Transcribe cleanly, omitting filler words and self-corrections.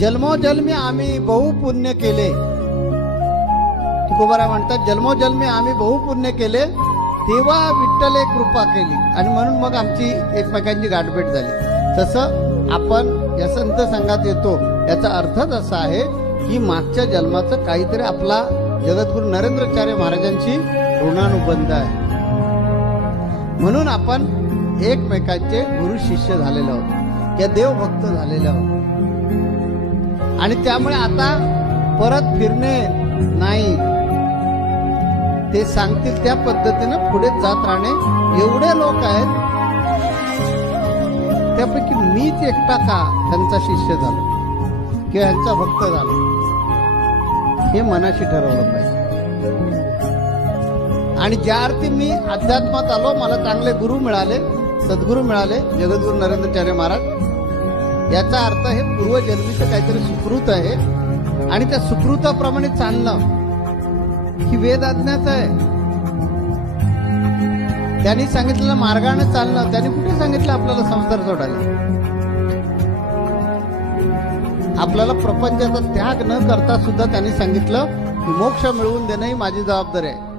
जन्मोजन्मी आम्ही बहु पुण्य केले, तुकोबाराय म्हणतात जन्मोजन्मी आम्ही बहु पुण्य केले तेव्हा विठ्ठले कृपा केली आणि म्हणून मग आमची एकमेकांची गाठभेट झाली. तसं आपण या संत संघात येतो याचा अर्थच असा आहे की मागच्या जन्माचं काहीतरी आपला जगद्गुरु नरेंद्राचार्य महाराजांची ऋणानुबंध आहे. म्हणून आपण एकमेकांचे गुरु शिष्य झालेलो आहोत किंवा देवभक्त झालेले आहोत आणि त्यामुळे आता परत फिरणे नाही, ते सांगतील त्या पद्धतीनं पुढे जात राहणे. एवढे लोक आहेत त्यापैकी मीच एकटा का त्यांचा शिष्य झालो किंवा यांचा भक्त झालो हे मनाशी ठरवलं पाहिजे. आणि ज्या अर्थी मी अध्यात्मात आलो, मला चांगले गुरु मिळाले, सद्गुरू मिळाले, जगद्गुरु नरेंद्राचार्य महाराज, याचा अर्थ हे पूर्वजन्मीचं काहीतरी सुकृत आहे आणि त्या सुकृताप्रमाणे चालणं ही वेद आज्ञाच आहे. त्यांनी सांगितलेलं मार्गाने चालणं, त्यांनी कुठे सांगितलं आपल्याला संसार सोडायला? आपल्याला प्रपंचाचा त्याग न करता सुद्धा त्यांनी सांगितलं की मोक्ष मिळवून देणं ही माझी जबाबदारी आहे.